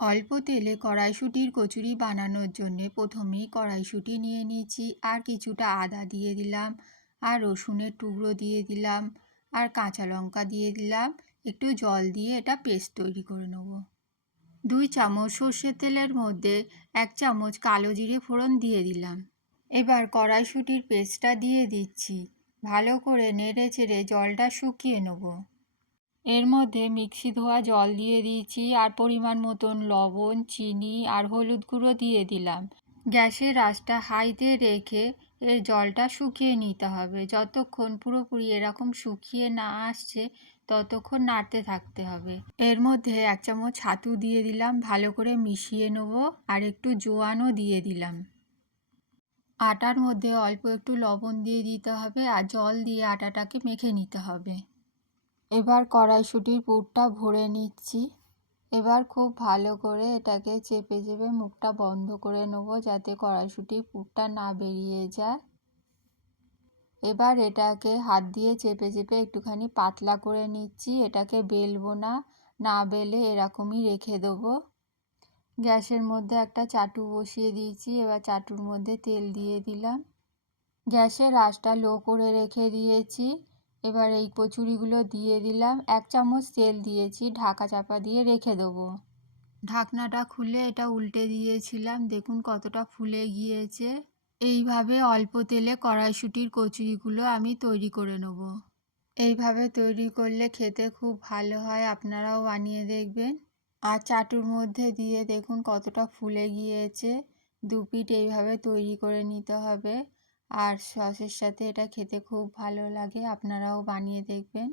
অল্প তেলে কড়াইশুঁটির কচুরি বানানোর জন্যে প্রথমেই কড়াইশুঁটি নিয়ে নিয়েছি, আর কিছুটা আদা দিয়ে দিলাম, আর রসুনের টুকরো দিয়ে দিলাম, আর কাঁচা লঙ্কা দিয়ে দিলাম। একটু জল দিয়ে এটা পেস্ট তৈরি করে নেব। 2 চামচ সর্ষের তেলের মধ্যে 1 চামচ কালো জিরে ফোড়ন দিয়ে দিলাম। এবার কড়াইশুঁটির পেস্টটা দিয়ে দিচ্ছি। ভালো করে নেড়ে চেড়ে জলটা শুকিয়ে নেব। এর মধ্যে মিক্সি ধোয়া জল দিয়ে দিয়েছি, আর পরিমাণ মতন লবণ, চিনি আর হলুদ গুঁড়ো দিয়ে দিলাম। গ্যাসের আঁচটা হাইতে রেখে এর জলটা শুকিয়ে নিতে হবে। যতক্ষণ পুরোপুরি এরকম শুকিয়ে না আসছে ততক্ষণ নাড়তে থাকতে হবে। এর মধ্যে 1 চামচ ছাতু দিয়ে দিলাম, ভালো করে মিশিয়ে নেব। আর একটু জোয়ানও দিয়ে দিলাম। আটার মধ্যে অল্প একটু লবণ দিয়ে দিতে হবে, আর জল দিয়ে আটাটাকে মেখে নিতে হবে। এবার কড়াইশুঁটির পুরটা ভরে নিচ্ছি। এবার খুব ভালো করে এটাকে চেপে চেপে মুখটা বন্ধ করে নেব, যাতে কড়াইশুঁটির পুরটা না বেরিয়ে যায়। এবার এটাকে হাত দিয়ে চেপে চেপে একটুখানি পাতলা করে নিচ্ছি। এটাকে বেলবো না, না বেলে এরকমই রেখে দেবো। গ্যাসের মধ্যে একটা চাটু বসিয়ে দিয়েছি। এবার চাটুর মধ্যে তেল দিয়ে দিলাম। গ্যাসের আঁচটা লো করে রেখে দিয়েছি। এবার এই কচুরিগুলো দিয়ে দিলাম। 1 চামচ তেল দিয়েছি, ঢাকা চাপা দিয়ে রেখে দেবো। ঢাকনাটা খুলে এটা উল্টে দিয়েছিলাম, দেখুন কতটা ফুলে গিয়েছে। এইভাবে অল্প তেলে কড়াইশুঁটির কচুরিগুলো আমি তৈরি করে নেব। এইভাবে তৈরি করলে খেতে খুব ভালো হয়, আপনারাও বানিয়ে দেখবেন। আর চাটুর মধ্যে দিয়ে দেখুন কতটা ফুলে গিয়েছে। 2 পিঠ এইভাবে তৈরি করে নিতে হবে। আর সসের সাথে এটা খেতে খুব ভালো লাগে, আপনারাও বানিয়ে দেখবেন।